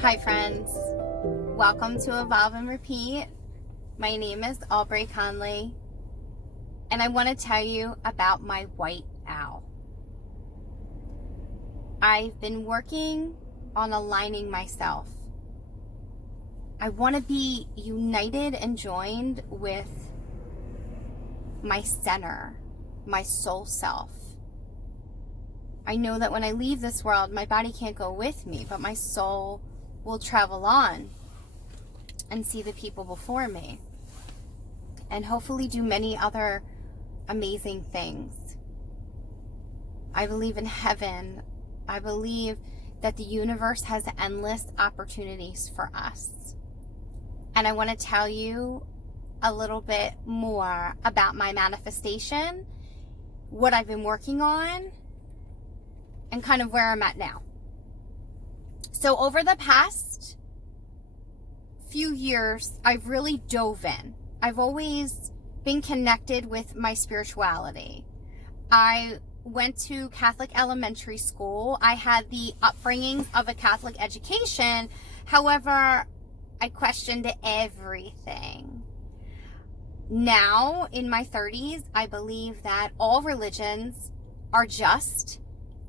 Hi friends, welcome to Evolve and Repeat. My name is Aubrey Conley and I want to tell you about my white owl. I've been working on aligning myself. I want to be united and joined with my center, my soul self. I know that when I leave this world, my body can't go with me, but my soul will travel on and see the people before me and hopefully do many other amazing things. I believe in heaven. I believe that the universe has endless opportunities for us. And I want to tell you a little bit more about my manifestation, what I've been working on, and kind of where I'm at now. So over the past few years, I've really dove in. I've always been connected with my spirituality. I went to Catholic elementary school. I had the upbringings of a Catholic education. However, I questioned everything. Now, in my 30s, I believe that all religions are just.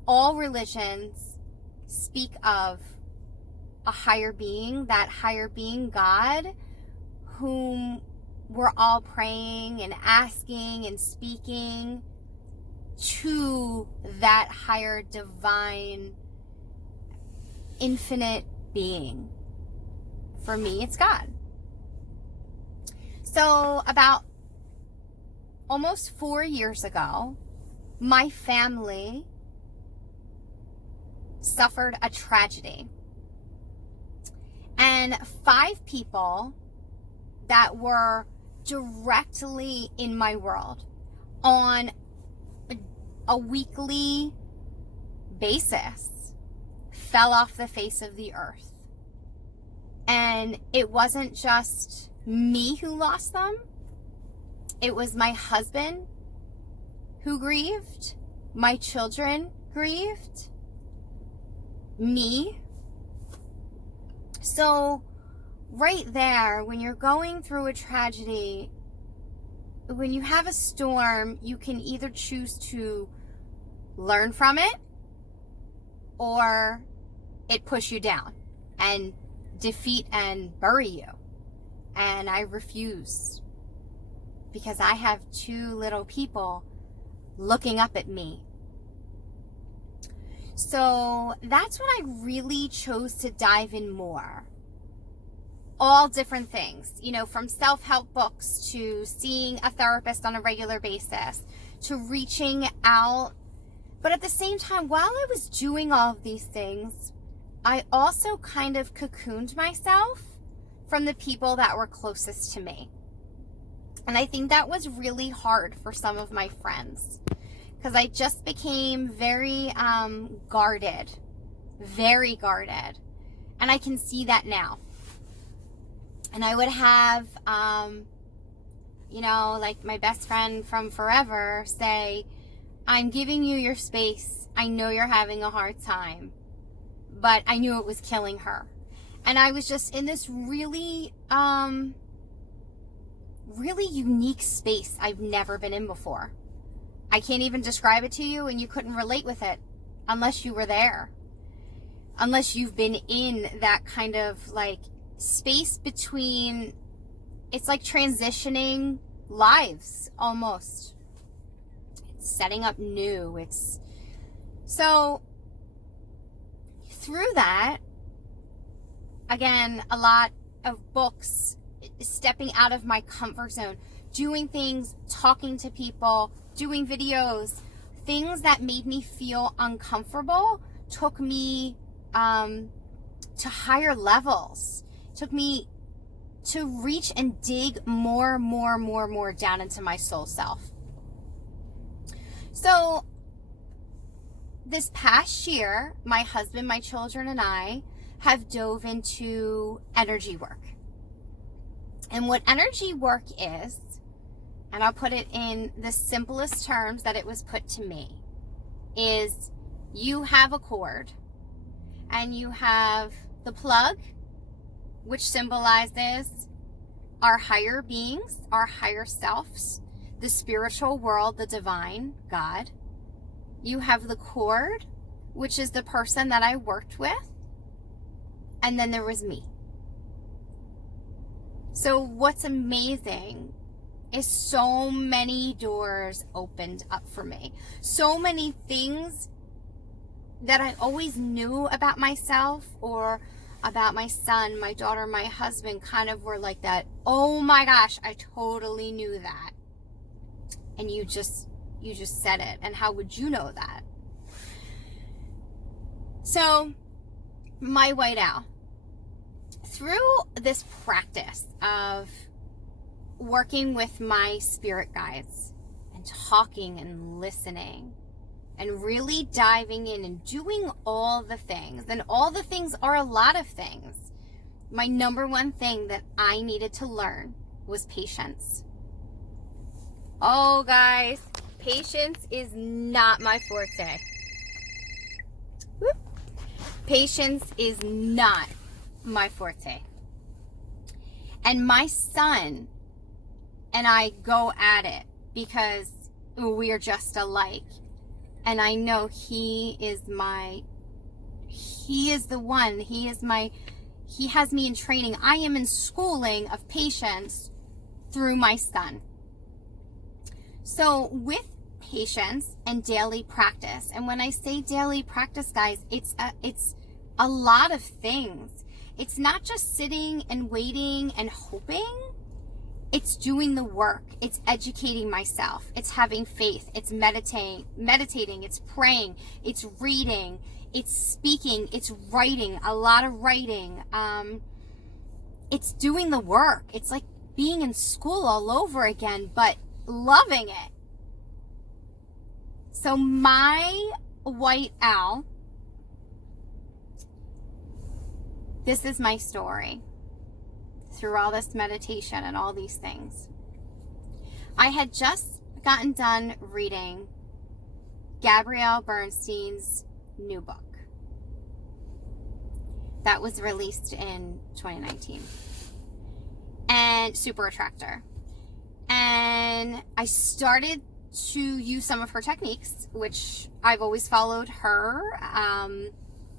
All religions speak of a higher being, that higher being God, whom we're all praying and asking and speaking to, that higher divine infinite being. For me, it's God. So about almost 4 years ago, my family suffered a tragedy. And 5 people that were directly in my world on a weekly basis fell off the face of the earth. And it wasn't just me who lost them. It was my husband who grieved. My children grieved. Me. So right there, when you're going through a tragedy, when you have a storm, you can either choose to learn from it or it push you down and defeat and bury you. And I refuse, because I have 2 little people looking up at me. So that's when I really chose to dive in more. All different things, from self-help books to seeing a therapist on a regular basis to reaching out. But at the same time, while I was doing all of these things, I also kind of cocooned myself from the people that were closest to me. And I think that was really hard for some of my friends, because I just became very guarded, very guarded. And I can see that now. And I would have, like my best friend from forever say, I'm giving you your space. I know you're having a hard time. But I knew it was killing her. And I was just in this really, really unique space I've never been in before. I can't even describe it to you, and you couldn't relate with it unless you were there. Unless you've been in that kind of like space between, it's like transitioning lives almost. It's setting up new. So through that, again, a lot of books, stepping out of my comfort zone, doing things, talking to people, doing videos, things that made me feel uncomfortable took me to higher levels, took me to reach and dig more down into my soul self. So this past year, my husband, my children, and I have dove into energy work. And what energy work is, and I'll put it in the simplest terms that it was put to me, is you have a cord and you have the plug, which symbolizes our higher beings, our higher selves, the spiritual world, the divine, God. You have the cord, which is the person that I worked with. And then there was me. So what's amazing is so many doors opened up for me. So many things that I always knew about myself or about my son, my daughter, my husband kind of were like that. Oh my gosh, I totally knew that. And you just said it. And how would you know that? So, my white owl. Through this practice of working with my spirit guides and talking and listening and really diving in and doing all the things, and all the things are a lot of things, my number one thing that I needed to learn was patience. Oh, guys, patience is not my forte. Whoop. Patience is not my forte. And my son and I go at it because we are just alike. And I know he is the one, he has me in training. I am in schooling of patience through my son. So with patience and daily practice, and when I say daily practice, guys, it's a lot of things. It's not just sitting and waiting and hoping. It's doing the work. It's educating myself. It's having faith. It's meditating. It's praying. It's reading. It's speaking. It's writing. A lot of writing. It's doing the work. It's like being in school all over again, but loving it. So my white owl, this is my story through all this meditation and all these things. I had just gotten done reading Gabrielle Bernstein's new book that was released in 2019, and Super Attractor. And I started to use some of her techniques, which I've always followed her,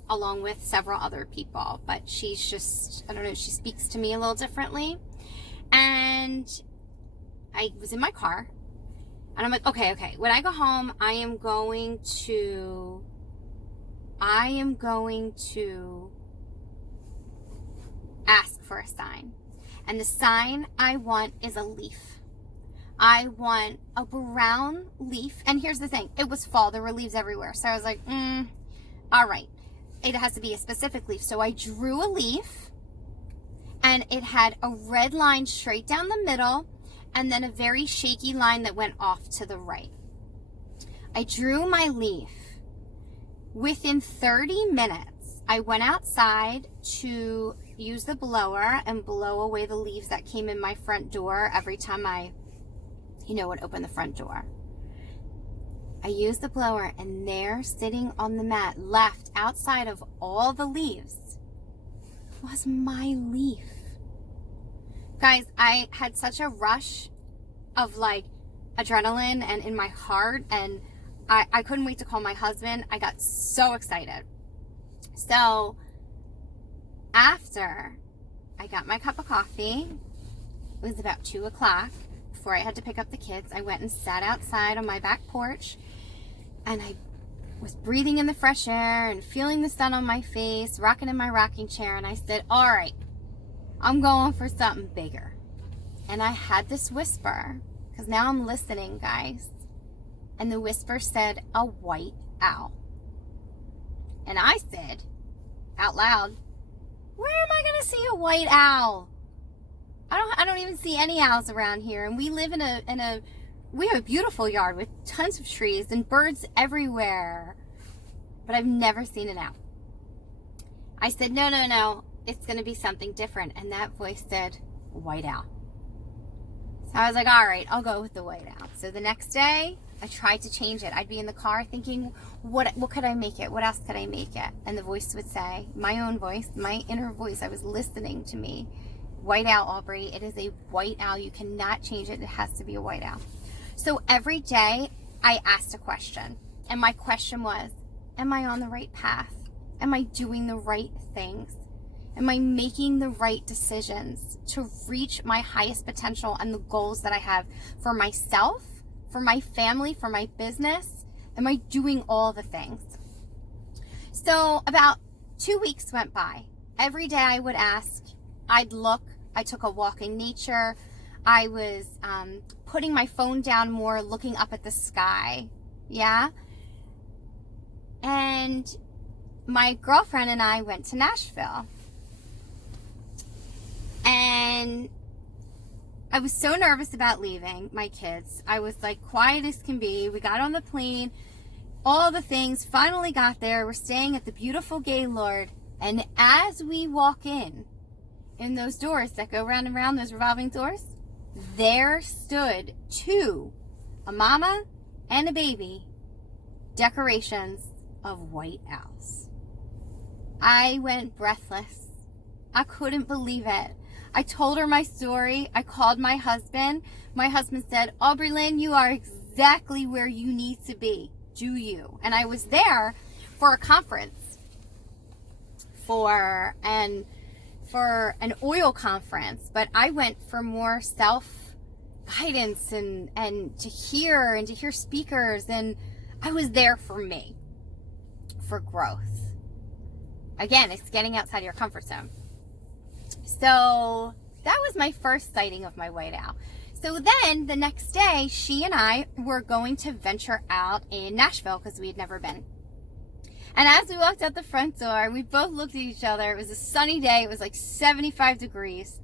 along with several other people, but she's just, I don't know, she speaks to me a little differently. And I was in my car and I'm like, okay, when I go home, I am going to ask for a sign. And the sign I want is a leaf. I want a brown leaf. And here's the thing, it was fall, there were leaves everywhere. So I was like, all right. It has to be a specific leaf. So I drew a leaf and it had a red line straight down the middle and then a very shaky line that went off to the right. I drew my leaf. Within 30 minutes, I went outside to use the blower and blow away the leaves that came in my front door every time I, would open the front door. I used the blower, and there, sitting on the mat, left outside of all the leaves, was my leaf. Guys, I had such a rush of adrenaline and in my heart, and I couldn't wait to call my husband. I got so excited. So after I got my cup of coffee, it was about 2 o'clock, before I had to pick up the kids, I went and sat outside on my back porch. And I was breathing in the fresh air and feeling the sun on my face, rocking in my rocking chair. And I said, all right, I'm going for something bigger. And I had this whisper, because now I'm listening, guys. And the whisper said, a white owl. And I said, out loud, where am I going to see a white owl? I don't even see any owls around here. And we live we have a beautiful yard with tons of trees and birds everywhere, but I've never seen an owl. I said, no, it's going to be something different. And that voice said, white owl. So I was like, all right, I'll go with the white owl. So the next day, I tried to change it. I'd be in the car thinking, what could I make it? What else could I make it? And the voice would say, my own voice, my inner voice, I was listening to me. White owl, Aubrey. It is a white owl. You cannot change it. It has to be a white owl. So every day I asked a question. And my question was, am I on the right path? Am I doing the right things? Am I making the right decisions to reach my highest potential and the goals that I have for myself, for my family, for my business? Am I doing all the things? So about 2 weeks went by. Every day I would ask, I'd look, I took a walk in nature. I was putting my phone down more, looking up at the sky. Yeah. And my girlfriend and I went to Nashville. And I was so nervous about leaving my kids. I was like quiet as can be. We got on the plane, all the things, finally got there. We're staying at the beautiful Gaylord. And as we walk in those doors that go round and round, those revolving doors, there stood two, a mama and a baby, decorations of white owls. I went breathless. I couldn't believe it. I told her my story. I called my husband. My husband said, Aubrey Lynn, you are exactly where you need to be. Do you? And I was there for a conference for an oil conference, but I went for more self-guidance and to hear speakers, and I was there for me, for growth. Again, it's getting outside your comfort zone. So that was my first sighting of my white owl. So then the next day, she and I were going to venture out in Nashville because we had never been. And as we walked out the front door, we both looked at each other. It was a sunny day. It was like 75 degrees.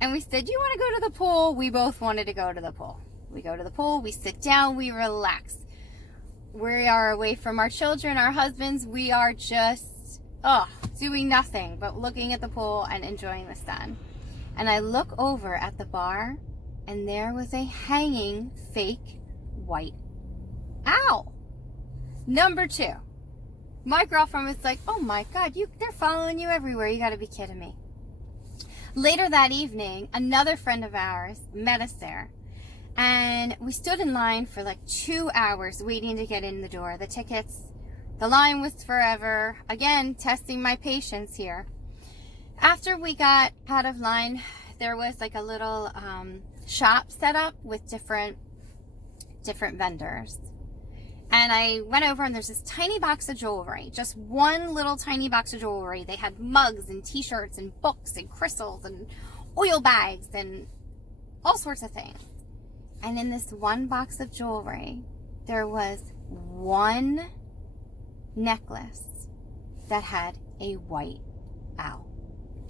And we said, you want to go to the pool? We both wanted to go to the pool. We go to the pool. We sit down. We relax. We are away from our children, our husbands. We are just doing nothing but looking at the pool and enjoying the sun. And I look over at the bar, and there was a hanging fake white owl. Number 2. My girlfriend was like, oh my God, they're following you everywhere. You got to be kidding me. Later that evening, another friend of ours met us there. And we stood in line for like 2 hours waiting to get in the door. The tickets, the line was forever. Again, testing my patience here. After we got out of line, there was like a little shop set up with different vendors. And I went over, and there's this tiny box of jewelry, just one little tiny box of jewelry. They had mugs and t-shirts and books and crystals and oil bags and all sorts of things. And in this one box of jewelry, there was one necklace that had a white owl.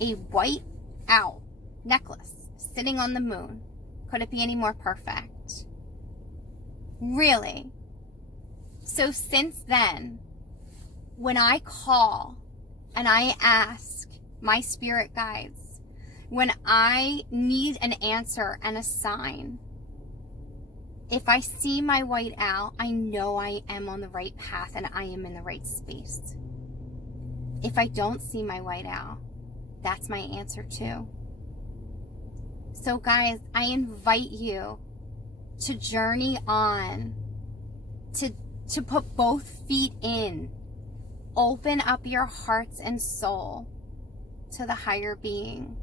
A white owl necklace sitting on the moon. Could it be any more perfect? Really? So since then, when I call and I ask my spirit guides, when I need an answer and a sign, if I see my white owl, I know I am on the right path and I am in the right space. If I don't see my white owl, that's my answer too. So guys, I invite you to journey on, to put both feet in, open up your hearts and soul to the higher being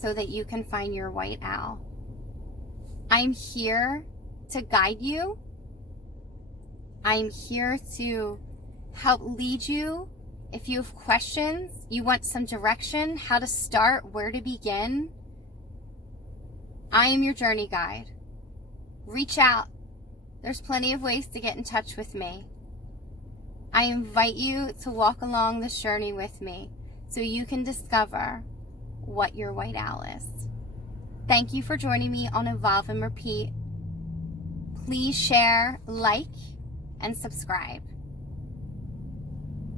so that you can find your white owl. I'm here to guide you. I'm here to help lead you. If you have questions, you want some direction, how to start, where to begin, I am your journey guide. Reach out. There's plenty of ways to get in touch with me. I invite you to walk along this journey with me so you can discover what your white owl is. Thank you for joining me on Evolve and Repeat. Please share, like, and subscribe.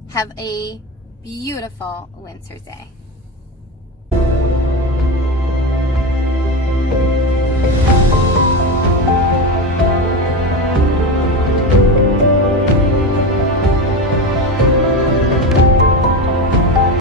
Have a beautiful winter day.